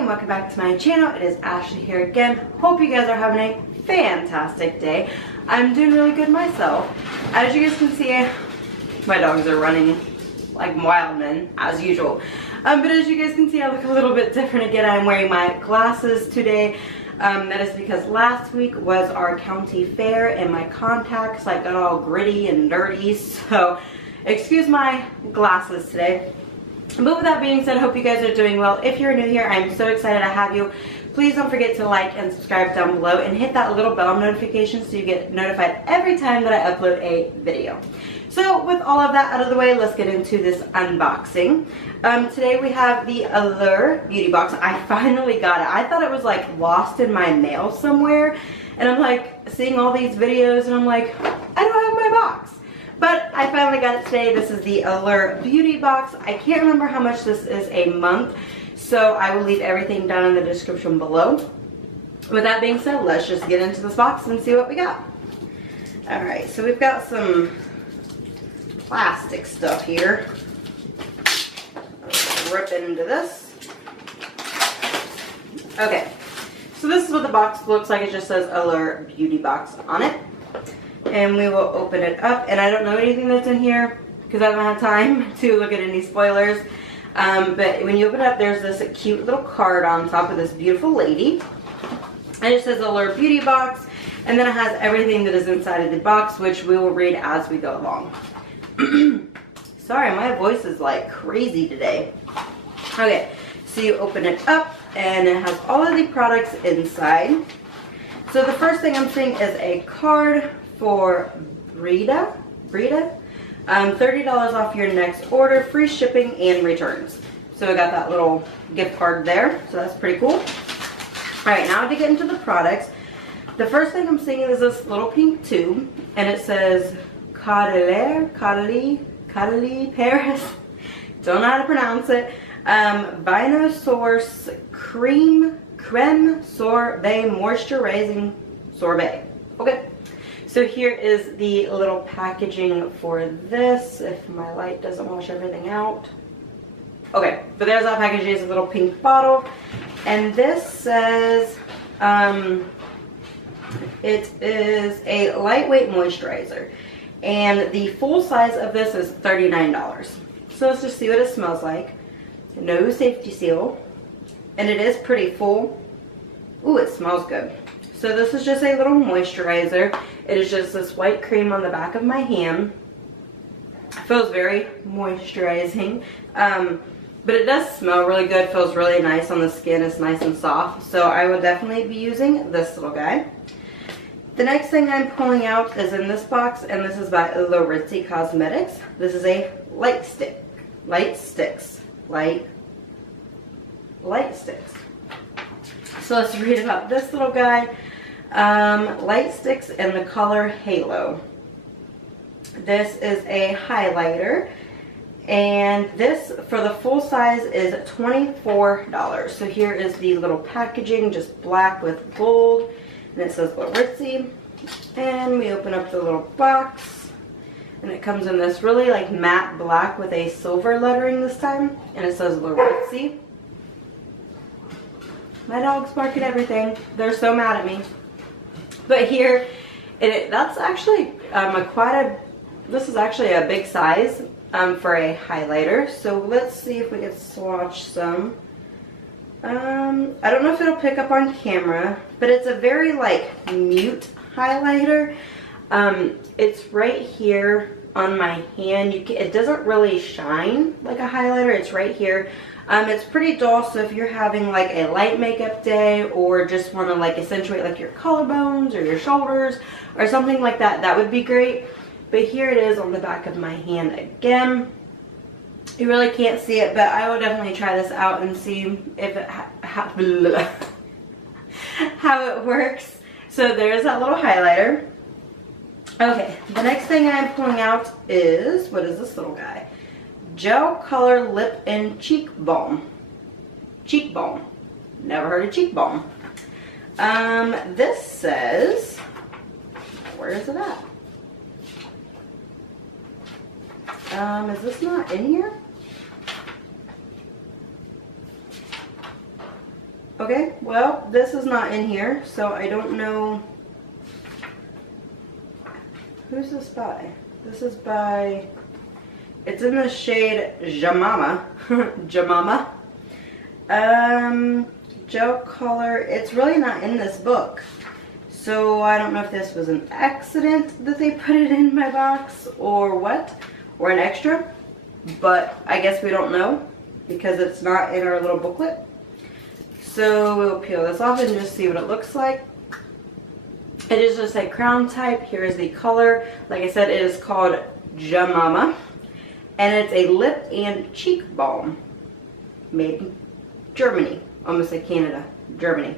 and welcome back to my channel. It is Ashley here again. Hope you guys are having a fantastic day. I'm doing really good myself. As you guys can see, my dogs are running like wild men as usual. But as you guys can see, I look a little bit different again. I'm wearing my glasses today. That is because last week was our county fair and my contacts like got all gritty and dirty, so excuse my glasses today. But with that being said, I hope you guys are doing well. If you're new here, I'm so excited to have you. Please don't forget to like and subscribe down below and hit that little bell notification so you get notified every time that I upload a video. So with all of that out of the way, let's get into this unboxing. Today we have the Allure Beauty Box. I finally got it. I thought it was like lost in my mail somewhere, and I'm like seeing all these videos and I'm like, I don't have my box. But I finally got it today. This is the Allure Beauty Box. I can't remember how much this is a month, so I will leave everything down in the description below. With that being said, let's just get into this box and see what we got. Alright, so we've got some plastic stuff here. Let's rip into this. Okay, so this is what the box looks like. It just says Allure Beauty Box on it. And we will open it up, and I don't know anything that's in here because I haven't had time to look at any spoilers. But when you open it up, there's this cute little card on top of this beautiful lady, and it says Allure Beauty Box, and then it has everything that is inside of the box, which we will read as we go along. Sorry, my voice is like crazy today. Okay, so you open it up, and it has all of the products inside. So the first thing I'm seeing is a card for Brita, $30 off your next order, free shipping and returns. So I got that little gift card there, so that's pretty cool. All right, now to get into the products. The first thing I'm seeing is this little pink tube, and it says Caudalie Paris. Don't know how to pronounce it. Vino Source Creme Sorbet Moisturizing Sorbet. Okay. So here is the little packaging for this, if my light doesn't wash everything out. Okay, but there's that packaging. It's a little pink bottle. And this says, it is a lightweight moisturizer. And the full size of this is $39. So let's just see what it smells like. No safety seal. And it is pretty full. Ooh, it smells good. So this is just a little moisturizer. It is just this white cream on the back of my hand. It feels very moisturizing. But it does smell really good. It feels really nice on the skin. It's nice and soft. So I will definitely be using this little guy. The next thing I'm pulling out is in this box, and this is by Laritzi Cosmetics. This is a light sticks. So let's read about this little guy. Light sticks in the color Halo. This is a highlighter, and this for the full size is $24. So here is the little packaging, just black with gold, and it says Laritzi. And we open up the little box, and it comes in this really like matte black with a silver lettering this time, and it says Laritzi. My dog's barking everything. They're so mad at me. But here, that's actually this is actually a big size for a highlighter. So let's see if we can swatch some. I don't know if it'll pick up on camera, but it's a very like mute highlighter. It's right here on my hand. It doesn't really shine like a highlighter. It's right here. It's pretty dull, so if you're having like a light makeup day or just want to like accentuate like your collarbones or your shoulders or something like that, that would be great. But here it is on the back of my hand again. You really can't see it, but I will definitely try this out and see if it how it works. So there's that little highlighter. Okay, the next thing I'm pulling out is, what is this little guy? Gel Color Lip and Cheek Balm. Cheek Balm. Never heard of cheek balm. This says, where is it at? Is this not in here? Okay, well, this is not in here, so I don't know. Who's this by? This is by, it's in the shade Jamama. Jamama. Gel color. It's really not in this book. So I don't know if this was an accident that they put it in my box or what, or an extra, but I guess we don't know because it's not in our little booklet. So we'll peel this off and just see what it looks like. It is just a crown type. Here is the color. Like I said, it is called Jamama, and it's a lip and cheek balm made in Germany, almost like Canada, Germany.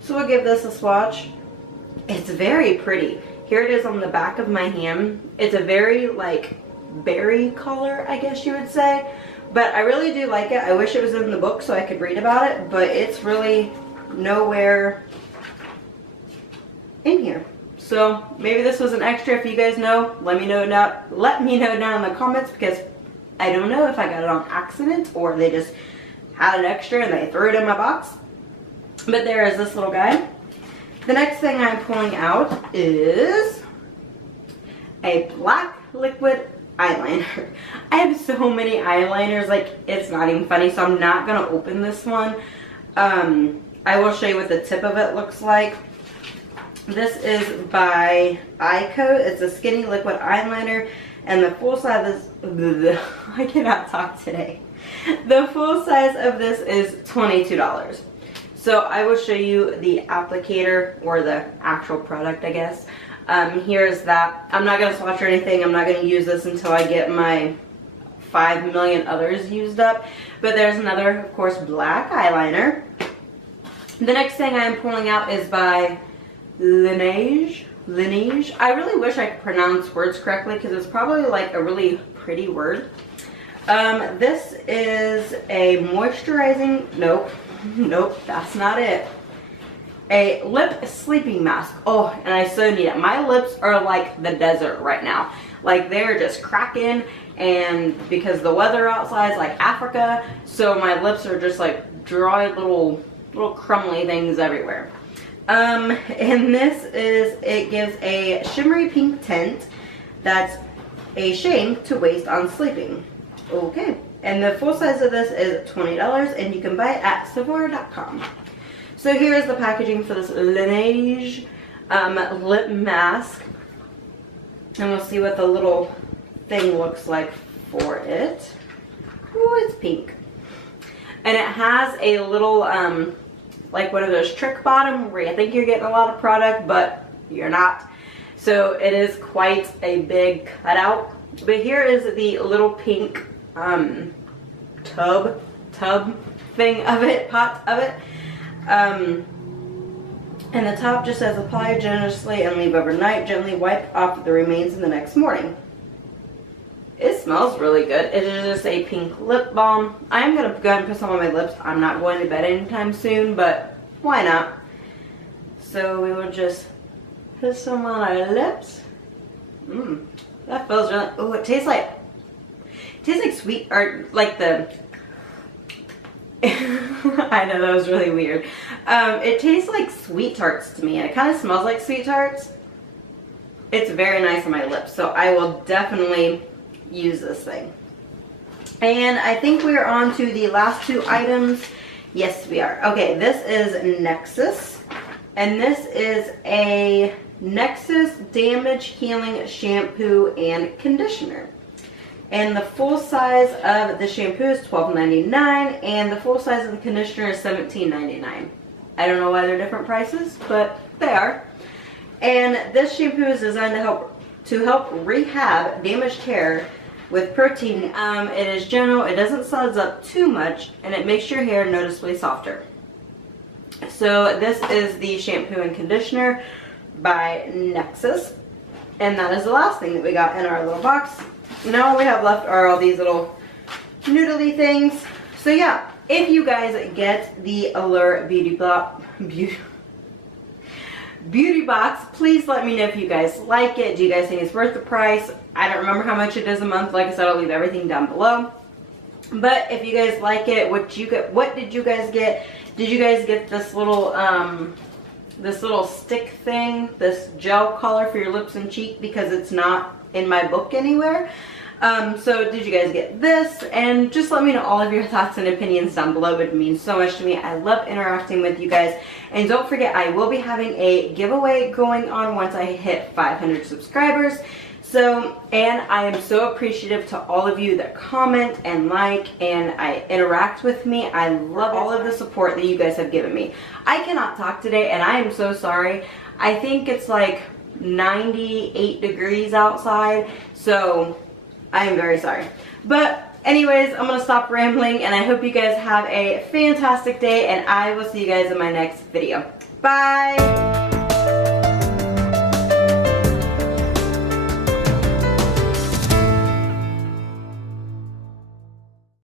So we'll give this a swatch. It's very pretty. Here it is on the back of my hand. It's a very like berry color, I guess you would say. But I really do like it. I wish it was in the book so I could read about it, but it's really nowhere in here. So maybe this was an extra. If you guys know, let me know down in the comments, because I don't know if I got it on accident or they just had an extra and they threw it in my box. But there is this little guy. The next thing I'm pulling out is a black liquid eyeliner. I have so many eyeliners, like it's not even funny, so I'm not gonna open this one. I will show you what the tip of it looks like. This is by Ico. It's a skinny liquid eyeliner, and the full size is, I cannot talk today. The full size of this is $22. So I will show you the applicator, or the actual product, I guess. Here's that. I'm not going to swatch or anything. I'm not going to use this until I get my 5 million others used up. But there's another, of course, black eyeliner. The next thing I'm pulling out is by Laneige. I really wish I could pronounce words correctly because it's probably like a really pretty word. This is a moisturizing, nope, that's not it. A lip sleeping mask. Oh, and I so need it. My lips are like the desert right now. Like they're just cracking, and because the weather outside is like Africa, so my lips are just like dry little crumbly things everywhere. And this is, it gives a shimmery pink tint that's a shame to waste on sleeping. Okay, and the full size of this is $20, and you can buy it at Sephora.com. So here is the packaging for this Laneige lip mask, and we'll see what the little thing looks like for it. Ooh, it's pink, and it has a little like one of those trick bottom where you think you're getting a lot of product, but you're not. So it is quite a big cutout. But here is the little pink tub thing of it, pot of it. And the top just says apply generously and leave overnight. Gently wipe off the remains in the next morning. It smells really good. It is just a pink lip balm. I am going to go ahead and put some on my lips. I'm not going to bed anytime soon, but why not? So we will just put some on our lips. That feels really, oh, it tastes like sweet, or like the, I know that was really weird. It tastes like sweet tarts to me, and it kind of smells like sweet tarts. It's very nice on my lips, so I will definitely use this thing. And I think we're on to the last two items. Yes, we are. Okay, this is Nexus, and this is a Nexus Damage Healing Shampoo and Conditioner. And the full size of the shampoo is $12.99, and the full size of the conditioner is $17.99. I don't know why they're different prices, but they are. And this shampoo is designed to help rehab damaged hair with protein. It is gentle, it doesn't suds up too much, and it makes your hair noticeably softer. So this is the shampoo and conditioner by Nexus, and that is the last thing that we got in our little box. Now all we have left are all these little noodly things. So yeah, if you guys get the Allure Beauty Box, please let me know if you guys like it. Do you guys think it's worth the price? I don't remember how much it is a month. Like I said, I'll leave everything down below. But if you guys like it, what did you guys get? Did you guys get this little stick thing, this gel color for your lips and cheek, because it's not in my book anywhere? So did you guys get this? And just let me know all of your thoughts and opinions down below. It means so much to me. I love interacting with you guys. And don't forget, I will be having a giveaway going on once I hit 500 subscribers. So, and I am so appreciative to all of you that comment and like and I interact with me. I love all of the support that you guys have given me. I cannot talk today and I am so sorry. I think it's like 98 degrees outside, so I am very sorry. But anyways, I'm gonna stop rambling and I hope you guys have a fantastic day and I will see you guys in my next video. Bye!